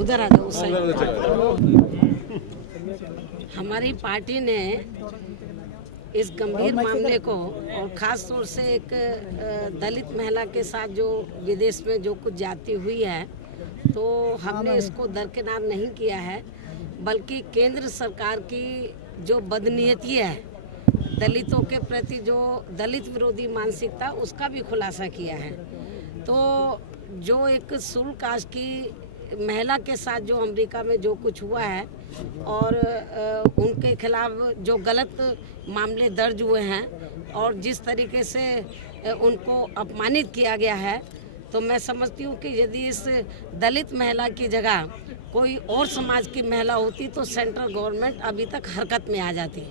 उधर आ जाओ उस साइड। हमारी पार्टी ने इस गंभीर मामले को और ख़ास तौर से एक दलित महिला के साथ जो विदेश में जो कुछ जाती हुई है, तो हमने इसको दरकिनार नहीं किया है, बल्कि केंद्र सरकार की जो बदनीयती है, दलितों के प्रति जो दलित विरोधी मानसिकता, उसका भी खुलासा किया है। तो जो एक सुल कास्ट की महिला के साथ जो अमेरिका में जो कुछ हुआ है और उनके खिलाफ जो गलत मामले दर्ज हुए हैं और जिस तरीके से उनको अपमानित किया गया है, तो मैं समझती हूँ कि यदि इस दलित महिला की जगह कोई और समाज की महिला होती तो सेंट्रल गवर्नमेंट अभी तक हरकत में आ जाती।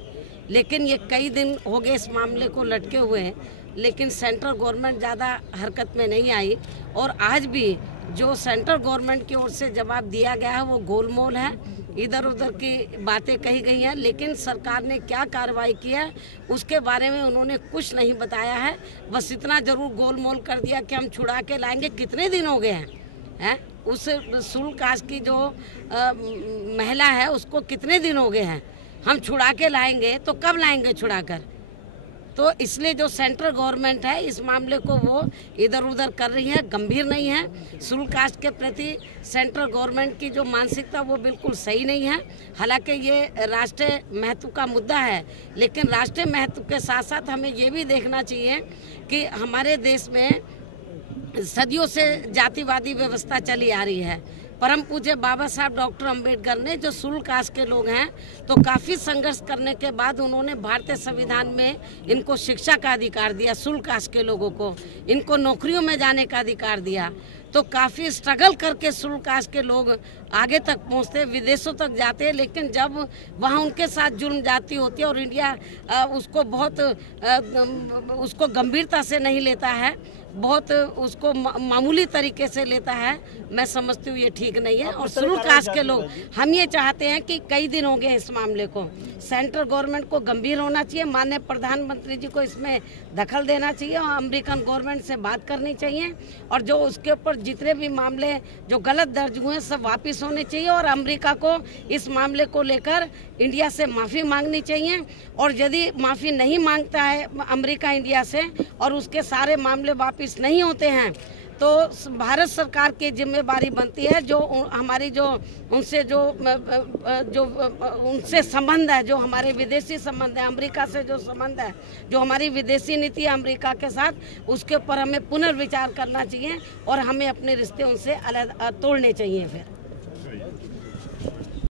लेकिन ये कई दिन हो गए इस मामले को लटके हुए, लेकिन सेंट्रल गवर्नमेंट ज़्यादा हरकत में नहीं आई। और आज भी जो सेंट्रल गवर्नमेंट की ओर से जवाब दिया गया है वो गोलमोल है, इधर उधर की बातें कही गई हैं, लेकिन सरकार ने क्या कार्रवाई की है उसके बारे में उन्होंने कुछ नहीं बताया है। बस इतना ज़रूर गोलमोल कर दिया कि हम छुड़ा के लाएंगे। कितने दिन हो गए हैं उस सुल कास्ट की जो महिला है उसको कितने दिन हो गए हैं, हम छुड़ा के लाएंगे तो कब लाएंगे छुड़ा कर। तो इसलिए जो सेंट्रल गवर्नमेंट है इस मामले को वो इधर उधर कर रही है, गंभीर नहीं है। सुल कास्ट के प्रति सेंट्रल गवर्नमेंट की जो मानसिकता वो बिल्कुल सही नहीं है। हालांकि ये राष्ट्रीय महत्व का मुद्दा है, लेकिन राष्ट्रीय महत्व के साथ साथ हमें ये भी देखना चाहिए कि हमारे देश में सदियों से जातिवादी व्यवस्था चली आ रही है। परम पूज्य बाबा साहब डॉक्टर अंबेडकर ने जो सुल कास्ट के लोग हैं, तो काफ़ी संघर्ष करने के बाद उन्होंने भारतीय संविधान में इनको शिक्षा का अधिकार दिया, सुल कास्ट के लोगों को इनको नौकरियों में जाने का अधिकार दिया। तो काफ़ी स्ट्रगल करके सुल कास्ट के लोग आगे तक पहुंचते, विदेशों तक जाते हैं, लेकिन जब वहां उनके साथ जुल्म जाती होती है और इंडिया उसको बहुत उसको गंभीरता से नहीं लेता है, बहुत उसको मामूली तरीके से लेता है, मैं समझती हूँ ये ठीक नहीं है। और सुल कास्ट के लोग हम ये चाहते हैं कि कई दिन हो गए इस मामले को, सेंट्रल गवर्नमेंट को गंभीर होना चाहिए, माननीय प्रधानमंत्री जी को इसमें दखल देना चाहिए और अमेरिकन गवर्नमेंट से बात करनी चाहिए, और जो उसके ऊपर जितने भी मामले जो गलत दर्ज हुए सब वापस होने चाहिए, और अमेरिका को इस मामले को लेकर इंडिया से माफ़ी मांगनी चाहिए। और यदि माफ़ी नहीं मांगता है अमेरिका इंडिया से और उसके सारे मामले वापस नहीं होते हैं, तो भारत सरकार की जिम्मेदारी बनती है, जो हमारी जो उनसे जो उनसे संबंध है, जो हमारे विदेशी संबंध है, अमेरिका से जो संबंध है, जो हमारी विदेशी नीति है अमेरिका के साथ, उसके ऊपर हमें पुनर्विचार करना चाहिए और हमें अपने रिश्ते उनसे अलग तोड़ने चाहिए फिर।